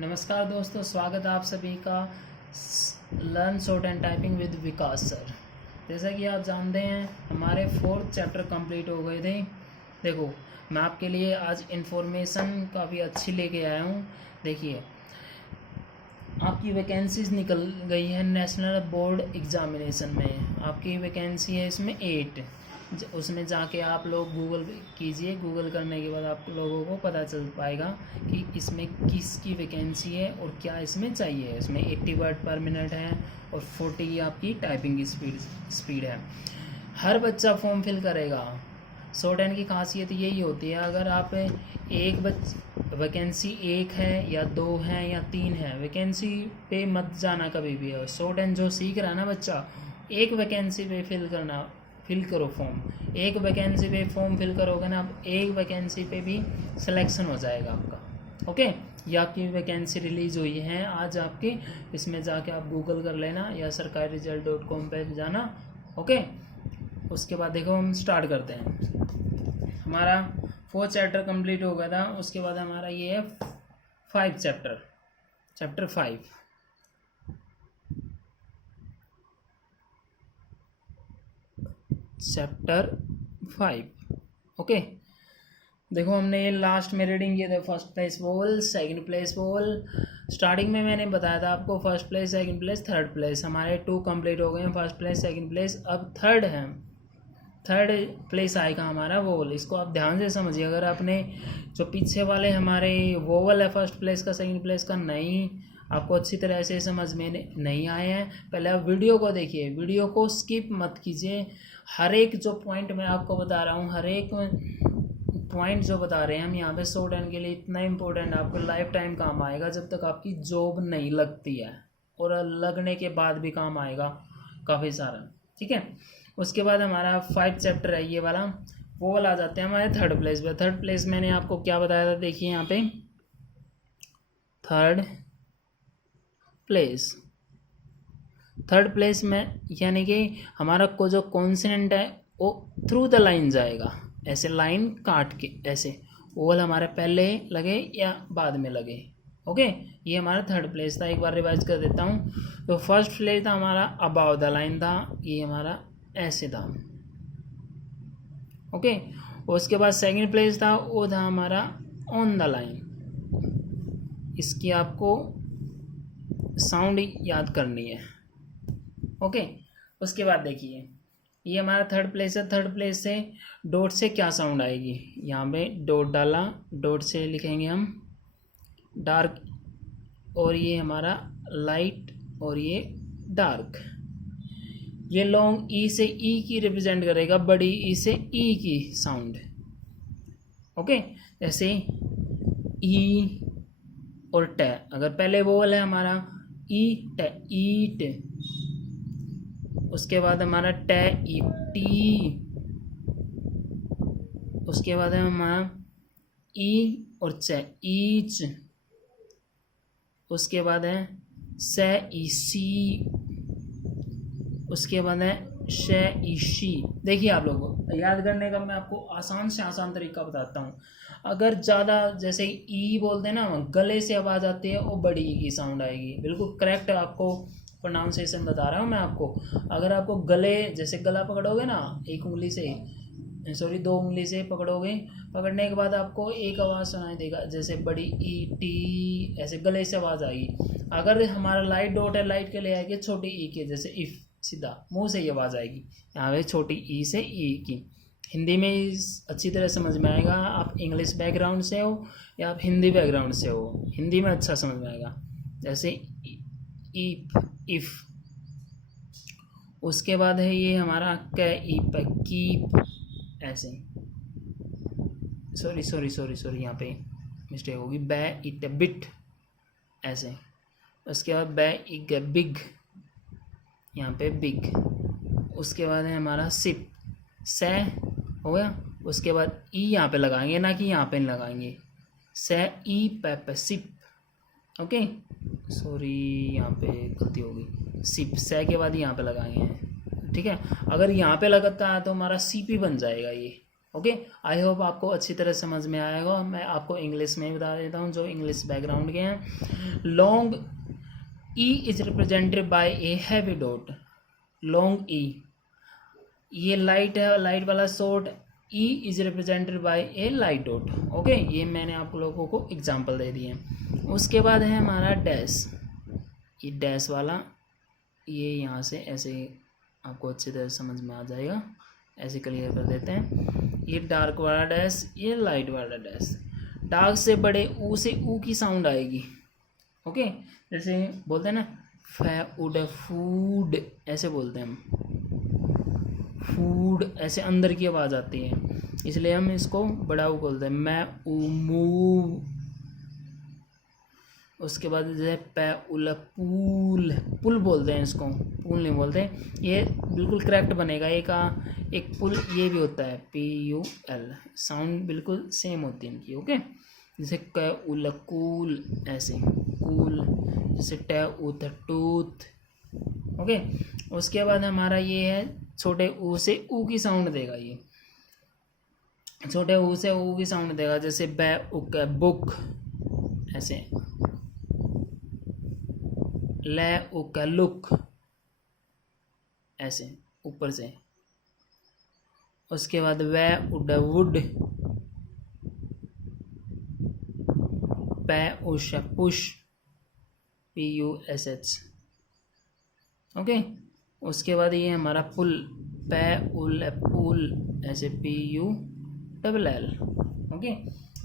नमस्कार दोस्तों, स्वागत है आप सभी का learn short and typing with Vikas sir. जैसा कि आप जानते हैं हमारे 4th चैप्टर कंप्लीट हो गए थे। देखो, मैं आपके लिए आज इन्फॉर्मेशन काफ़ी अच्छी लेके आया हूँ। देखिए, आपकी वैकेंसीज निकल गई है नेशनल बोर्ड एग्ज़ामिनेशन में। आपकी वैकेंसी है इसमें 8। उसमें जाके आप लोग गूगल कीजिए। गूगल करने के बाद आप लोगों को पता चल पाएगा कि इसमें किसकी वैकेंसी है और क्या इसमें चाहिए। इसमें 80 वर्ड पर मिनट है और 40 की आपकी टाइपिंग की स्पीड है। हर बच्चा फॉर्म फिल करेगा। शॉर्ट हैंड की खासियत यही होती है, अगर आप वैकेंसी 1 है या 2 है या 3 है, वैकेंसी पे मत जाना कभी भी। और शॉर्ट हैंड जो सीख रहा है ना बच्चा, एक वैकेंसी पे फिल करो फॉर्म। एक वैकेंसी पे फॉर्म फिल करोगे ना, आप एक वैकेंसी पे भी सिलेक्शन हो जाएगा आपका। ओके, ये आपकी वैकेंसी रिलीज़ हुई है आज आपकी। इसमें जाके आप गूगल कर लेना या sarkariresult.com पे जाना। ओके, उसके बाद देखो हम स्टार्ट करते हैं। हमारा 4 चैप्टर कंप्लीट हो गया था। उसके बाद हमारा ये है 5 चैप्टर 5। Chapter 5 okay. देखो, हमने ये लास्ट में रीडिंग किए थे। First place vowel, second place vowel. Starting में मैंने बताया था आपको first place, second place, third place. हमारे 2 कंप्लीट हो गए हैं, फर्स्ट प्लेस, सेकंड प्लेस। अब थर्ड है, थर्ड प्लेस आएगा हमारा वोवल। इसको आप ध्यान से समझिए। अगर आपने जो पीछे वाले हमारे वोवल है फर्स्ट प्लेस का, सेकंड प्लेस का, नहीं आपको अच्छी तरह से समझ में नहीं आए हैं, पहले आप वीडियो को देखिए। वीडियो को स्किप मत कीजिए। हर एक जो पॉइंट मैं आपको बता रहा हूँ, हर एक पॉइंट जो बता रहे हैं हम यहाँ पे शॉर्ट हैंड के लिए इतना इम्पोर्टेंट, आपको लाइफ टाइम काम आएगा जब तक आपकी जॉब नहीं लगती है, और लगने के बाद भी काम आएगा काफ़ी सारा। ठीक है, उसके बाद हमारा 5 चैप्टर है ये वाला, वो वाला आ जाते हैं हमारे थर्ड प्लेस पे। थर्ड प्लेस मैंने आपको क्या बताया था, देखिए यहाँ पे थर्ड प्लेस में यानी कि हमारा को जो कॉन्सोनेंट है वो थ्रू द लाइन जाएगा, ऐसे लाइन काट के, ऐसे ओवल हमारे पहले लगे या बाद में लगे। ओके, ये हमारा थर्ड प्लेस था। एक बार रिवाइज कर देता हूँ। तो फर्स्ट प्लेस था हमारा अबाव द लाइन था, ये हमारा ऐसे था। ओके, उसके बाद सेकंड प्लेस था, वो था हमारा ऑन द लाइन। इसकी आपको साउंड याद करनी है। ओके, उसके बाद देखिए ये हमारा थर्ड प्लेस है। थर्ड प्लेस से डॉट से क्या साउंड आएगी, यहाँ पे डॉट डाला, डॉट से लिखेंगे हम डार्क, और ये हमारा लाइट और ये डार्क। ये लॉन्ग ई से ई की रिप्रेजेंट करेगा, बड़ी ई से ई की साउंड। ओके, जैसे ई और ट, अगर पहले वोवल है हमारा ई ट, ईट। उसके बाद हमारा ट, ई टी। उसके बाद है हमारा ई और च, ईच। उसके बाद है स, ई सी। उसके बाद है श, ई शी। देखिए, आप लोगों को याद करने का मैं आपको आसान से आसान तरीका बताता हूँ। अगर ज़्यादा जैसे ई बोलते हैं ना, गले से आवाज़ आती है, वो बड़ी ई की साउंड आएगी। बिल्कुल करेक्ट आपको प्रोनाउंसिएशन बता रहा हूँ मैं आपको। अगर आपको गले, जैसे गला पकड़ोगे ना एक उंगली से, सॉरी 2 उंगली से पकड़ोगे, पकड़ने के बाद आपको एक आवाज़ सुनाई देगा, जैसे बड़ी ई टी, ऐसे गले से आवाज़ आएगी। अगर हमारा लाइट डॉट है, लाइट के लिए आएगी छोटी ई के, जैसे इफ़, सीधा मुंह से ये आवाज़ आएगी, यहाँ पे छोटी ई से ई की। हिंदी में अच्छी तरह समझ में आएगा। आप इंग्लिश बैकग्राउंड से हो या आप हिंदी बैकग्राउंड से हो, हिंदी में अच्छा समझ में आएगा। जैसे ईप, इफ़। उसके बाद है ये हमारा क, ईप, कीप, ऐसे। सॉरी यहाँ पे मिस्टेक होगी। बै, इट, बिट, ऐसे। उसके बाद बै, इग, बिग, यहाँ पे बिग। उसके बाद है हमारा सिप, से हो गया। उसके बाद ई यहाँ पे लगाएंगे, ना कि यहाँ पे लगाएंगे। से, ई, पे, सिप। ओके, सॉरी यहाँ पे गलती होगी। सिप, से के बाद यहाँ पे लगाएंगे। ठीक है, अगर यहाँ पे लगता है तो हमारा सीपी बन जाएगा ये। ओके, आई होप आपको अच्छी तरह समझ में आएगा। मैं आपको इंग्लिश में बता देता हूँ जो इंग्लिश बैकग्राउंड के हैं। Long e is represented by a heavy dot. Long e, ये लाइट है, लाइट वाला short. E is represented by a light dot. Okay, ये मैंने आप लोगों को एग्जांपल दे दिए। उसके बाद है हमारा डैश। ये डैश वाला, ये यहाँ से ऐसे आपको अच्छी तरह समझ में आ जाएगा, ऐसे क्लियर कर देते हैं। ये डार्क वाला डैश, ये लाइट वाला डैश। डार्क से बड़े ऊ से ऊ की साउंड आएगी। ओके, जैसे बोलते हैं ना फूड, फूड ऐसे बोलते हैं हम, फूड ऐसे अंदर की आवाज़ आती है, इसलिए हम इसको बड़ा ऊ बोलते हैं। मैं मूव। उसके बाद जैसे पै उल पूल, पुल बोलते हैं इसको, पुल नहीं बोलते। ये बिल्कुल करेक्ट बनेगा। एक पुल ये भी होता है PUL, साउंड बिल्कुल सेम होती है इनकी। ओके, जैसे क उल कूल, ऐसे कूल। जैसे ट उत टूथ। ओके, उसके बाद हमारा ये है छोटे ऊ से ऊ की साउंड देगा। ये छोटे ऊ से ऊ की साउंड देगा, जैसे बै उक बुक, ऐसे ले उक लुक, ऐसे ऊपर से। उसके बाद वे उड वुड, पै उश पुश, PUSH। ओके, उसके बाद ये हमारा पुल, पै उल पुल, ऐसे PULL। ओके,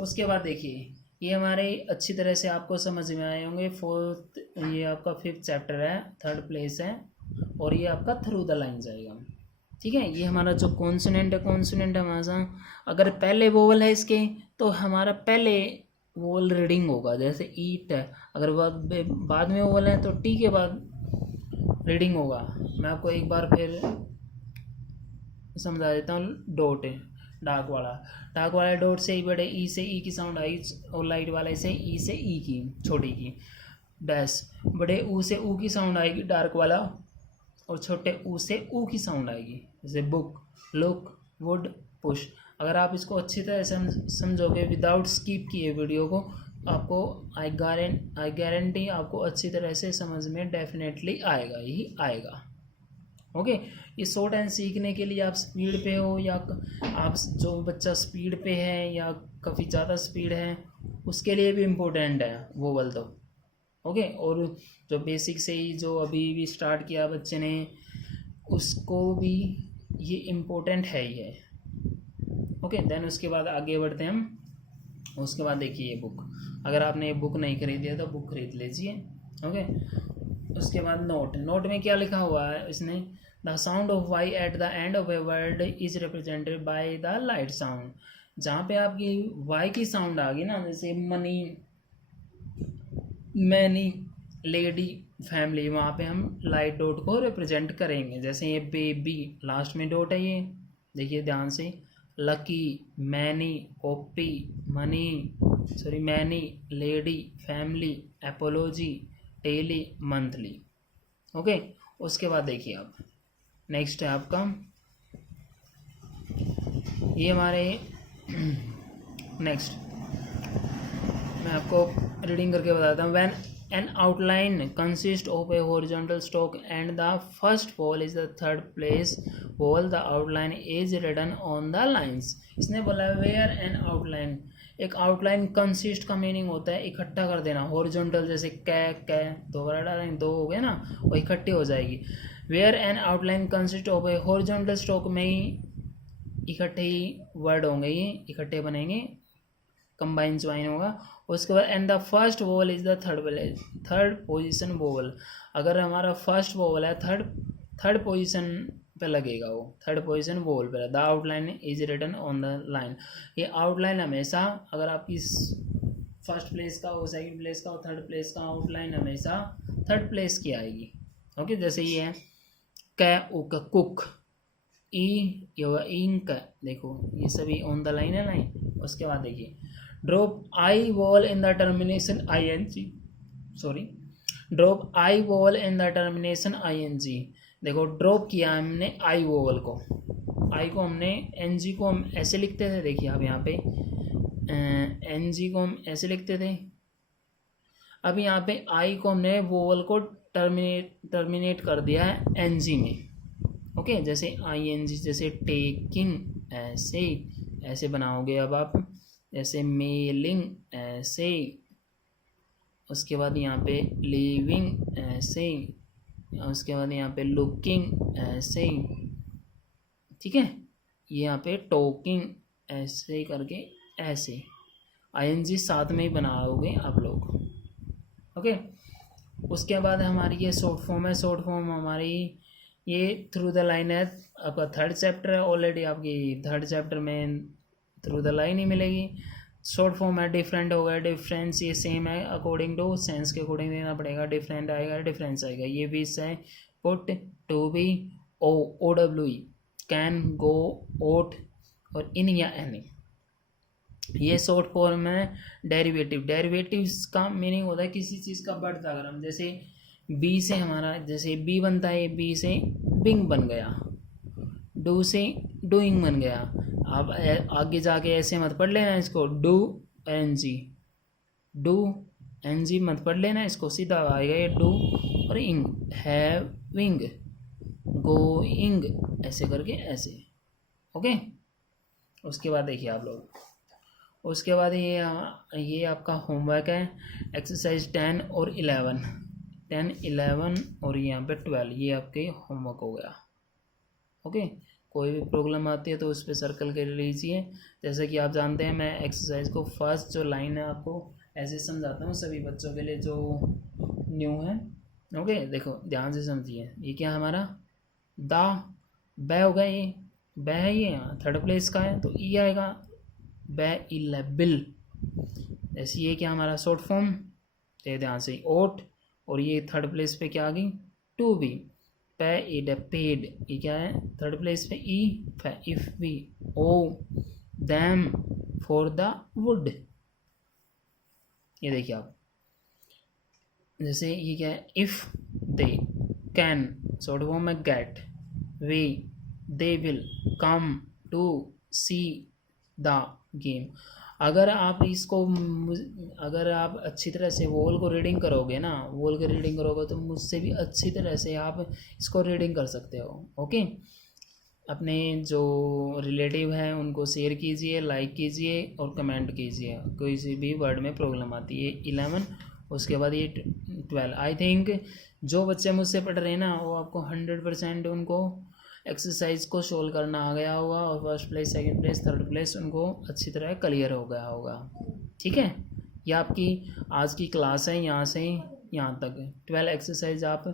उसके बाद देखिए ये हमारे अच्छी तरह से आपको समझ में आए होंगे। फोर्थ, ये आपका 5th चैप्टर है, 3rd प्लेस है, और ये आपका थ्रू द लाइन जाएगा। ठीक है, ये हमारा जो कॉन्सोनेंट है, कॉन्सोनेंट हमारा अगर पहले वोवल है इसके तो हमारा पहले वोवल रीडिंग होगा, जैसे ईट है। अगर बाद में वोवल है तो टी के बाद रीडिंग होगा। मैं आपको एक बार फिर समझा देता हूँ। डॉट है डार्क वाला डॉट से ही बड़े ई से ई की साउंड आई, और लाइट वाले से ई की छोटी की। डैश, बड़े ऊ से ऊ की साउंड आएगी डार्क वाला, और छोटे ऊ से ऊ की साउंड आएगी, जैसे बुक, लुक, वुड, पुश। अगर आप इसको अच्छी तरह से समझोगे विदाउट स्किप किए वीडियो को, आपको आई गारंटी आपको अच्छी तरह से समझ में डेफिनेटली आएगा ही आएगा। ओके, ये शॉर्ट हैंड सीखने के लिए आप स्पीड पे हो, या आप जो बच्चा स्पीड पे है या काफ़ी ज़्यादा स्पीड है, उसके लिए भी इम्पोर्टेंट है वोवल तो। ओके, और जो बेसिक से ही जो अभी भी स्टार्ट किया बच्चे ने, उसको भी ये इम्पोर्टेंट है ही है। ओके, देन उसके बाद आगे बढ़ते हैं हम। उसके बाद देखिए ये बुक, अगर आपने ये बुक नहीं खरीदी है तो बुक खरीद लीजिए। ओके, उसके बाद नोट में क्या लिखा हुआ है इसने, the sound of Y at the end of a word is represented by the light sound. जहाँ पे आपकी वाई की साउंड आ गई ना, जैसे मनी, मैनी, लेडी, फैमिली, वहाँ पे हम लाइट डॉट को रिप्रेजेंट करेंगे। जैसे ये बेबी, लास्ट में डॉट है, ये देखिए ध्यान से। Lucky, many, copy, money, many, lady, family, apiology, daily, monthly. Okay, उसके बाद देखिए आप नेक्स्ट है आपका ये हमारे नेक्स्ट मैं आपको रीडिंग करके बताता हूँ। When an outline consist of a horizontal stock and the first wall is the third place wall, the outline is written on the lines. इसने बोला वेयर एन आउटलाइन, एक आउटलाइन कंसिस्ट का meaning होता है इकट्ठा कर देना। हॉरिजॉन्टल जैसे कै दो बार डालेंगे, दो हो गए ना, वो इकट्ठी हो जाएगी। Where an outline consist of a horizontal stock में ही इकट्ठे ही वर्ड होंगे, ये इकट्ठे बनेंगे, कंबाइन ज्वाइन होगा। उसके बाद and the first vowel is the third position vowel. अगर हमारा फर्स्ट वोवल है थर्ड पोजीशन पे लगेगा, वो थर्ड पोजीशन वोवल पे। The outline is written on the line. ये आउटलाइन हमेशा अगर आपकी फर्स्ट प्लेस का हो, सेकंड प्लेस का हो, थर्ड प्लेस का, आउटलाइन हमेशा थर्ड प्लेस की आएगी। ओके, जैसे ये है कै उक कुक, ई योगा इंक, देखो ये सभी ऑन द लाइन है लाइन। उसके बाद देखिए drop eye wall in the termination drop eye wall in the termination ING। देखो ड्रॉप किया हमने आई वोवल को, आई को हमने एन जी को हम ऐसे लिखते थे, देखिए आप यहाँ पे एन जी को हम ऐसे लिखते थे। अब यहाँ पे आई को हमने वोवल को टर्मिनेट कर दिया है एन जी में। ओके, जैसे आई एन जी, जैसे टेकिंग ऐसे बनाओगे अब आप, जैसे मेलिंग ऐसे, उसके बाद यहाँ पे लिविंग ऐसे, उसके बाद यहाँ पे लुकिंग ऐसे, ठीक है। ये यहाँ पे टॉकिंग ऐसे करके ऐसे, आईएनजी साथ में ही बनाओगे आप लोग। ओके, उसके बाद हमारी ये शॉर्ट फॉर्म है। शॉर्ट फॉर्म हमारी ये थ्रू द लाइन है, आपका थर्ड चैप्टर है ऑलरेडी, आपकी थर्ड चैप्टर में थ्रू द लाइन ही मिलेगी। शॉर्ट फॉर्म है, डिफरेंट होगा, डिफरेंस ये सेम है, अकॉर्डिंग टू सेंस के अकॉर्डिंग देना पड़ेगा, डिफरेंट आएगा, डिफरेंस आएगा। ये भी है put, to be, O W E, can, go, ought और इन या एनी। ये शॉर्ट फॉर्म है डेरिवेटिव। डेरिवेटिव्स का मीनिंग होता है किसी चीज़ का बढ़ता क्रम। जैसे बी से हमारा, जैसे बी बनता है, बी से बिंग बन गया, डू से डूइंग बन गया। अब आगे जाके ऐसे मत पढ़ लेना इसको, do N G, do N G मत पढ़ लेना इसको, सीधा आएगा ये डू और इंग, हैविंग, गोइंग, ऐसे करके ऐसे। ओके, उसके बाद देखिए आप लोग, उसके बाद ये आपका होमवर्क है, एक्सरसाइज 10 और 11, 10, 11 और यहाँ पे 12, ये आपके होमवर्क हो गया। ओके, कोई भी प्रॉब्लम आती है तो उस पर सर्कल कर लीजिए। जैसे कि आप जानते हैं मैं एक्सरसाइज को फर्स्ट जो लाइन है आपको ऐसे समझाता हूँ सभी बच्चों के लिए जो न्यू है। ओके, देखो ध्यान से समझिए, ये क्या हमारा दा बै होगा, ये बै है, ये यहाँ थर्ड प्लेस का है तो ई आएगा, बै इलेबिल। जैसे ये क्या हमारा शॉर्ट फॉर्म, ये ध्यान से ओट, और ये थर्ड प्लेस पे क्या आ गई to be, pay id paid, ये क्या है थर्ड प्लेस पे e, if we, owe them, for the wood. ये देखिए आप, जैसे ये क्या है if they can, short form में get, way they will come to see the game. अगर आप इसको, अगर आप अच्छी तरह से वोल को रीडिंग करोगे ना, वोल की रीडिंग करोगे तो मुझसे भी अच्छी तरह से आप इसको रीडिंग कर सकते हो। ओके, अपने जो रिलेटिव हैं उनको शेयर कीजिए, लाइक कीजिए और कमेंट कीजिए कोई सी भी वर्ड में प्रॉब्लम आती है। 11, उसके बाद ये 12। आई थिंक जो बच्चे मुझसे पढ़ रहे हैं ना वो आपको 100% उनको एक्सरसाइज को सोल्व करना आ गया होगा, और first place, second place, third place उनको अच्छी तरह क्लियर हो गया होगा। ठीक है, ये आपकी आज की क्लास है, यहाँ से यहाँ तक 12 एक्सरसाइज आप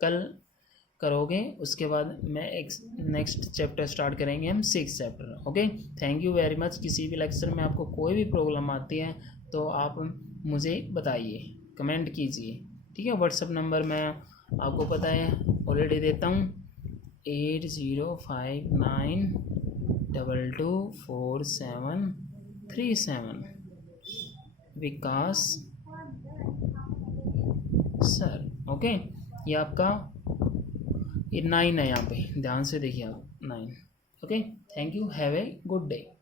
कल करोगे। उसके बाद मैं नेक्स्ट चैप्टर स्टार्ट करेंगे हम 6 chapter. Okay, thank you very much. किसी भी लेक्चर में आपको कोई भी प्रॉब्लम आती है तो आप मुझे बताइए, कमेंट कीजिए। ठीक है, व्हाट्सएप नंबर मैं आपको पता है ऑलरेडी देता हूँ, 8059224737 विकास सर। ओके, ये आपका ये 9 है, यहाँ पे ध्यान से देखिए आप 9। Okay, thank you, have a good day.